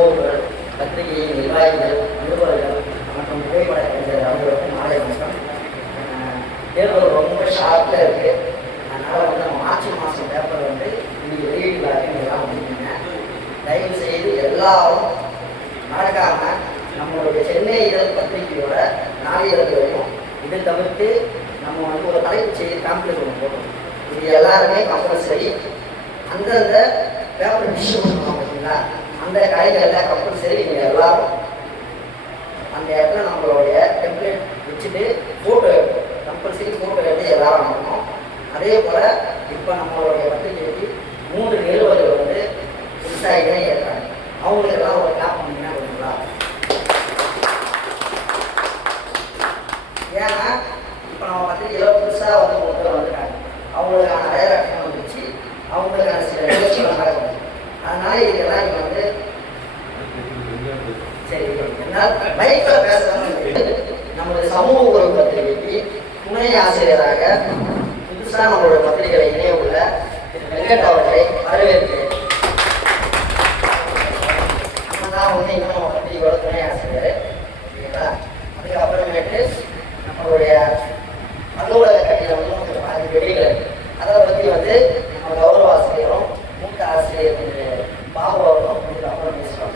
சமூகங்கள், பத்திரிகை நிர்வாகிகள், நிருபர்கள் மற்றும் புகைப்பட கலைஞர் அவர்களுக்கும் மாலை வணக்கம். தேர்தல் ரொம்ப ஷார்ப்பில் இருக்குது. அதனால் வந்து நம்ம மார்ச் மாதம் பேப்பர் வந்து இன்னைக்கு வெளியீடுகளாக எல்லாம் வந்துருக்கீங்க. தயவு செய்து எல்லாரும் மறக்காமல் நம்மளுடைய சென்னை இதழ் பத்திரிகையோட நாளிதழ்களையும் இதை தவிர்த்து நம்ம வந்து ஒரு தலைப்பு செய்தி காம்ப்ளீட் ஒன்று போட்டோம். இது எல்லாருமே கம்பல்சரி அந்தந்த பேப்பர் டிஸ்ட்ரிபியூட் பண்ணுவோம் பார்த்தீங்களா, அந்த கடைகளில் கம்பல்சரி நீங்கள் எல்லாரும் அந்த இடத்துல நம்மளுடைய டெம்ப்ளேட் வச்சுட்டு ஃபோட்டோ எடுப்போம். கம்பல்சரி ஃபோட்டோ எடுத்து எல்லாரும் வாங்கணும். அதே போல் இப்போ நம்மளுடைய பத்திரிகைக்கு 3 நிறுவனங்கள் வந்து புதுசாக இணையிருக்காங்க. அவங்களுக்கெல்லாம் ஒரு கிளாப் பண்ணிங்கன்னா கொடுங்களா? ஏன்னா இப்போ நம்ம பத்திரிகையில் புதுசாக வந்து ஒருத்தர் வந்துட்டாங்க. அவங்களுக்கான டைரக்ஷன் வந்துச்சு, அவங்களுக்கான சில நிகழ்ச்சிகள் நடக்கும். அதனால இதெல்லாம் இங்கே வந்து சரி என்னால் மைக்கில் பேசுறது நம்மளுடைய சமூக உறவு பத்திரிகைக்கு துணை ஆசிரியராக புதுசாக நம்மளுடைய பத்திரிகைகளை இணைய உள்ள திரு வெங்கட் அவர்களை வரவேற்கிறேன். நம்ம தான் வந்து இன்னும் நம்ம பத்திரிகையோட துணை ஆசிரியர் சரிங்களா. அதுக்கப்புறமேட்டு நம்மளுடைய அலுவலக கட்டியில் வந்து கொஞ்சம் பாதி வெடிகள் இருக்குது. அதை பற்றி வந்து நம்ம கௌரவ ஆசிரியரும் மூத்த ஆசிரியர் பாபு அவர்களும் கொஞ்சம் அப்புறம் பேசுகிறோம்.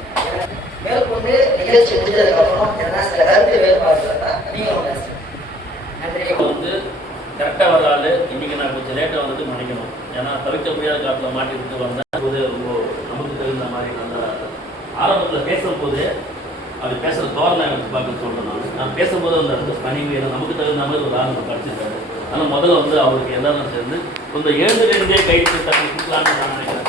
மேற்கொண்டு நிகழ்ச்சி முடிஞ்சதுக்கப்புறம் என்ன சில கருத்து வேறுபாடுகள் தான் நீங்களும் பேசுகிறோம். நன்றி. வந்து கரெக்டாக வர ஆள் இன்றைக்கி நான் கொஞ்சம் லேட்டாக வந்துட்டு மன்னிக்கணும். ஏன்னா தவிர்க்க முடியாத காலத்தில் மாட்டிக்கிட்டு வந்தேன். போது நமக்கு தகுந்த மாதிரி அந்த ஆரம்பத்தில் பேசும்போது அப்படி பேசுகிற தோரணை வச்சு பார்க்க சொல்கிறேன். நான் பேசும்போது அந்த இடத்துல பணிவு நமக்கு தகுந்த மாதிரி ஒரு ஆரம்பம் படிச்சிருக்காரு. ஆனால் முதல்ல வந்து அவருக்கு எல்லாரும் சேர்ந்து கொஞ்சம் எழுந்துலேருந்தே கைட்டு தண்ணி கொடுக்கலான்னு நான் நினைக்கிறேன்.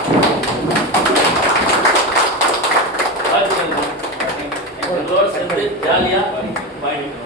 எங்களோட சேர்ந்து ஜாலியாக பயணிக்கணும்.